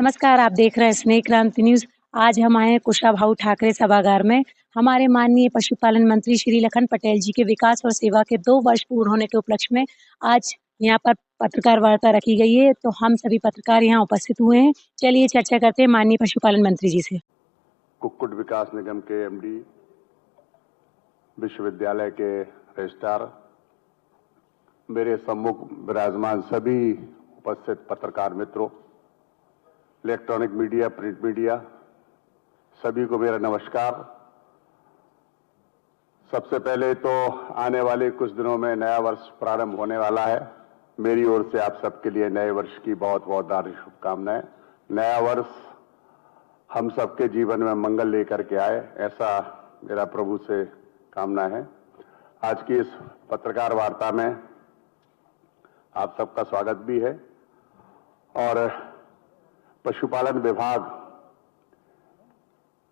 नमस्कार, आप देख रहे हैं स्नेह क्रांति न्यूज़। आज हम आए हैं कुशाभाऊ ठाकरे सभागार में। हमारे माननीय पशुपालन मंत्री श्री लखन पटेल जी के विकास और सेवा के 2 वर्ष पूर्ण होने के उपलक्ष्य में आज यहाँ पर पत्रकार वार्ता रखी गई है, तो हम सभी पत्रकार यहाँ उपस्थित हुए हैं। चलिए चर्चा करते हैं माननीय पशुपालन मंत्री जी से। कुक्कुट विकास निगम के एमडी, विश्वविद्यालय के रजिस्ट्रार, मेरे सम्मुख विराजमान सभी उपस्थित पत्रकार मित्रों, इलेक्ट्रॉनिक मीडिया, प्रिंट मीडिया, सभी को मेरा नमस्कार। सबसे पहले तो आने वाले कुछ दिनों में नया वर्ष प्रारंभ होने वाला है। मेरी ओर से आप सबके लिए नए वर्ष की बहुत बहुत हार्दिक शुभकामनाएं। नया वर्ष हम सबके जीवन में मंगल लेकर के आए, ऐसा मेरा प्रभु से कामना है। आज की इस पत्रकार वार्ता में आप सबका स्वागत भी है और पशुपालन विभाग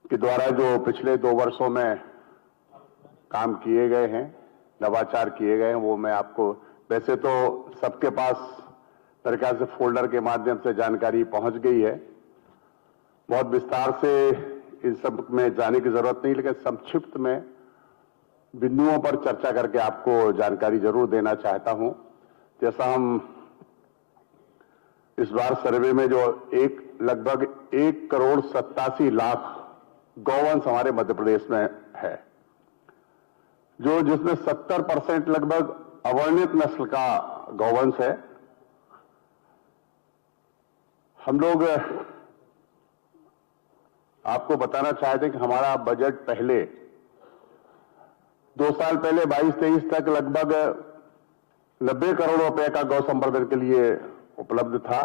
के द्वारा जो पिछले 2 वर्षों में काम किए गए हैं, नवाचार किए गए हैं, वो मैं आपको, वैसे तो सबके पास मेरे ख्याल से फोल्डर के माध्यम से जानकारी पहुंच गई है। बहुत विस्तार से इन सब में जाने की जरूरत नहीं, लेकिन संक्षिप्त में बिंदुओं पर चर्चा करके आपको जानकारी जरूर देना चाहता हूं। जैसा हम इस बार सर्वे में जो लगभग 1,87,00,000 गौवंश हमारे मध्य प्रदेश में है, जिसमें 70% लगभग अवर्णित नस्ल का गौवंश है। हम लोग आपको बताना चाहते हैं कि हमारा बजट पहले 2 साल पहले 22-23 तक लगभग 90 करोड़ रुपए का गौ संवर्धन के लिए उपलब्ध था,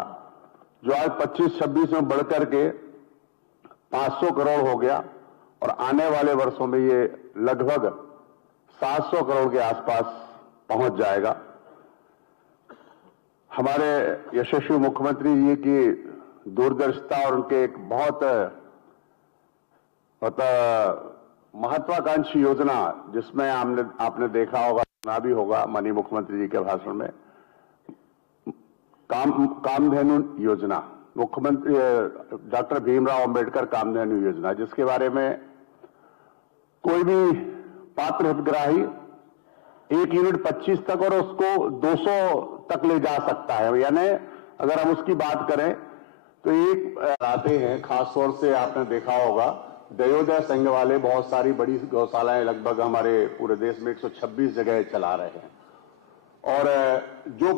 जो आज 25-26 में बढ़कर के 500 करोड़ हो गया और आने वाले वर्षों में ये लगभग 700 करोड़ के आसपास पहुंच जाएगा। हमारे यशस्वी मुख्यमंत्री जी की दूरदर्शिता और उनके एक बहुत महत्वाकांक्षी योजना, जिसमें आपने देखा होगा, सुना भी होगा माननीय मुख्यमंत्री जी के भाषण में, कामधेनु योजना, मुख्यमंत्री डॉक्टर भीमराव अंबेडकर कामधेनु योजना, जिसके बारे में कोई भी पात्र हितग्राही 1 यूनिट 25 तक और उसको 200 तक ले जा सकता है। यानी अगर हम उसकी बात करें तो एक आते हैं, खासतौर से आपने देखा होगा दयोदय संघ वाले बहुत सारी बड़ी गौशालाएं लगभग हमारे पूरे देश में 126 जगह चला रहे हैं और जो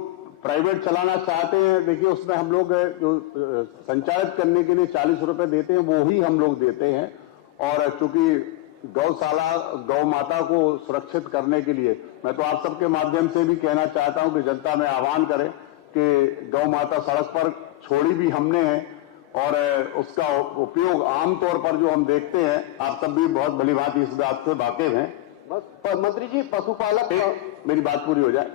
प्राइवेट चलाना चाहते हैं, देखिए उसमें हम लोग जो संचालित करने के लिए 40 रुपए देते हैं, वो ही हम लोग देते हैं। और चूंकि गौशाला, गौ माता को सुरक्षित करने के लिए मैं तो आप सबके माध्यम से भी कहना चाहता हूं कि जनता में आह्वान करें कि गौ माता सड़क पर छोड़ी भी हमने है और उसका उपयोग आमतौर पर जो हम देखते हैं, आप सब भी बहुत भली भांति इस बात से वाकिफ हैं। बस मंत्री जी, पशुपालक, मेरी बात पूरी हो जाए।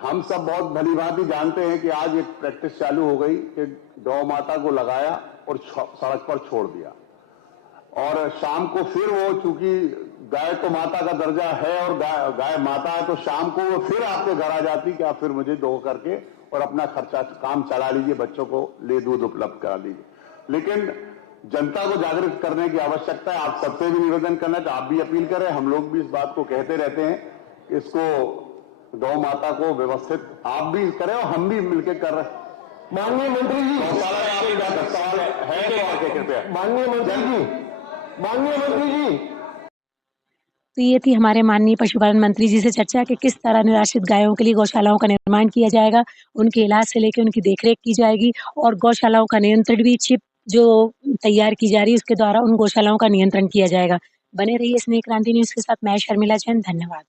हम सब बहुत भली भांति जानते हैं कि आज एक प्रैक्टिस चालू हो गई कि गौ माता को लगाया और सड़क पर छोड़ दिया और शाम को फिर वो, चूंकि गाय तो माता का दर्जा है और गाय माता है, तो शाम को वो फिर आपके घर आ जाती कि आप फिर मुझे दो करके और अपना खर्चा काम चला लीजिए, बच्चों को ले दूध उपलब्ध करा लीजिए। लेकिन जनता को जागरूक करने की आवश्यकता है। आप सबसे भी निवेदन करना है, तो आप भी अपील करें, हम लोग भी इस बात को कहते रहते हैं कि इसको गौ माता को व्यवस्थित आप भी करें और हम भी मिलकर कर रहे हैं। माननीय मंत्री जी, सवाल है तो आगे कृपया। माननीय मंत्री जी, तो ये थी हमारे माननीय पशुपालन मंत्री जी से चर्चा कि किस तरह निराश्रित गायों के लिए गौशालाओं का निर्माण किया जाएगा, उनके इलाज से लेकर उनकी देखरेख की जाएगी और गौशालाओं का नियंत्रण भी चिप जो तैयार की जा रही है उसके द्वारा उन गौशालाओं का नियंत्रण किया जाएगा। बने रहिए स्नेह क्रांति न्यूज़ के साथ। मैं शर्मिला जैन, धन्यवाद।